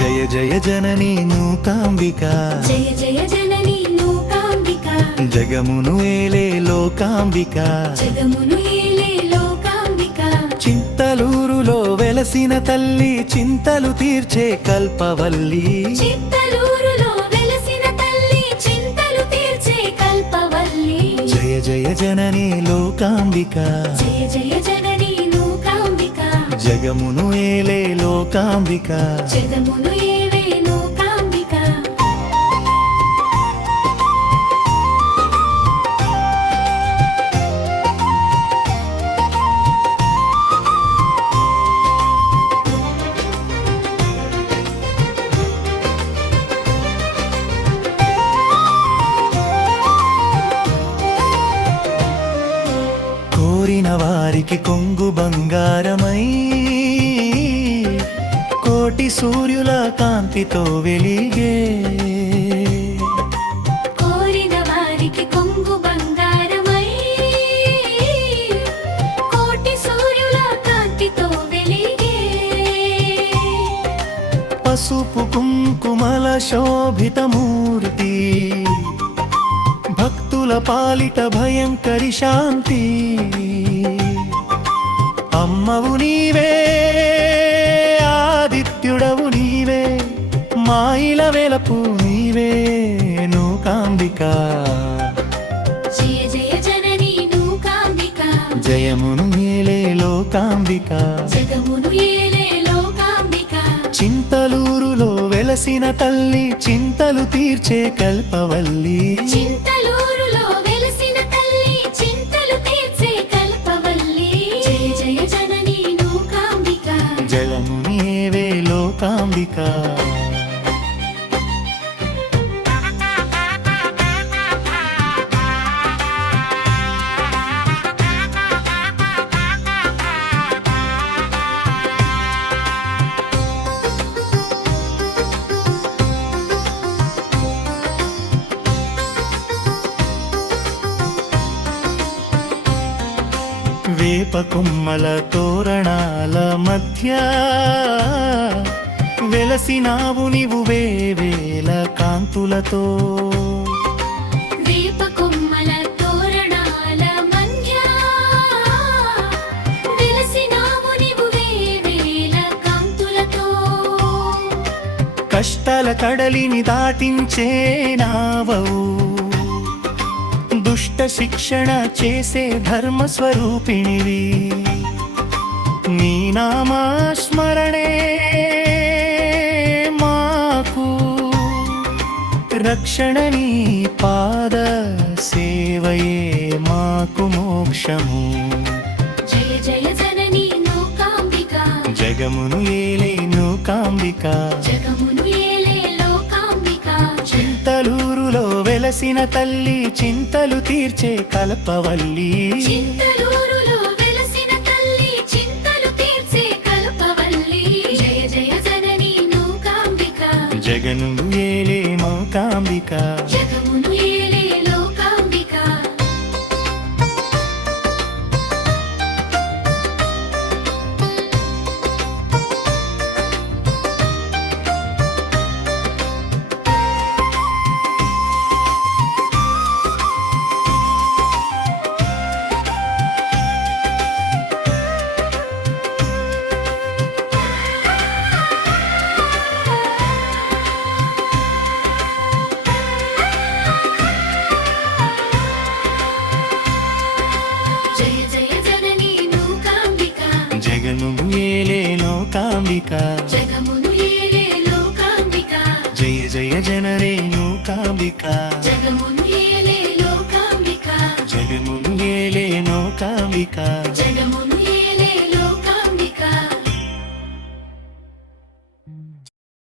జయ జయ జననీ నూకాంబిక, జయ జయ జననీ నూకాంబిక, జగమును ఏలే లోకాంబిక, జగమును ఏలే లోకాంబిక. చింతలూరులో వెలసిన తల్లి, చింతలు తీర్చే కల్పవల్లి. చింతలూరులో వెలసిన తల్లి, చింతలు తీర్చే కల్పవల్లి. జయ జయ జననీ లోకాంబిక, జయ జయ జననీ నూకాంబిక, జగమును ఏలే లోకాంబిక. జగమును ఏలే లోకాంబిక. కోరిన వారికి కొంగు బంగారమై, కోటి సూర్యుల కాంతితో వెలిగే. కోరిన వారికి కొంగు బంగారమై, కోటి సూర్యుల కాంతితో వెలిగే. పసుపు కుంకుమల శోభితమూర్తి, భక్తుల పాలిట భయంకరి శాంతి. అమ్మవు నీవే, ఆదిత్యుడవు నీవే, మాయిల వెలపు నీవే నూకాంబిక. జయ జయ జననీ నూకాంబిక, జయమును ఏలే లోకాంబిక, జగమును ఏలే లోకాంబిక. చింతలూరులో వెలసిన తల్లి, చింతలు తీర్చే కల్పవల్లి. చింతలూరులో వెలసిన తల్లి, చింతలు తీర్చే కల్పవల్లి. జయ జయ జననీ నూకాంబిక, జలముని ఏవే లోకాంబిక. వేప కొమ్మల తోరణాల మధ్య వెలసినావు నీవు వేవేల కాంతులతో. వేప కొమ్మల తోరణాల మధ్య వెలసినావు నీవు వేవేల కాంతులతో. కష్టాల కడలిని దాటించే నావవు, దుష్ట శిక్షణ చేసే ధర్మ స్వరూపిణివి. నీ నామస్మరణే మాకు రక్షణ, నీ పాద సేవయే మాకు మోక్షము. జయ జయ జననీ నూకాంబిక, జగమును ఏలే నూకాంబిక, జగమును ఏలే లోకాంబిక. చింతలూరులో వెలసిన తల్లి, చింతలు తీర్చే కల్పవల్లి. చింతలూరులో వెలసిన తల్లి, చింతలు తీర్చే కల్పవల్లి. జయ జయ జననీ నూకాంబిక, జగను ఏలే నూకాంబిక. జగమును ఏలే లోకాంబిక. జయ జయ జననీ నూకాంబిక, జగను ఏలే నూకాంబిక. జగమును ఏలే లోకాంబిక. జయ జయ జనరే నూకాంబిక, జగమును ఏలే లోకాంబిక. జగమును ఏలే నూకాంబిక. జయ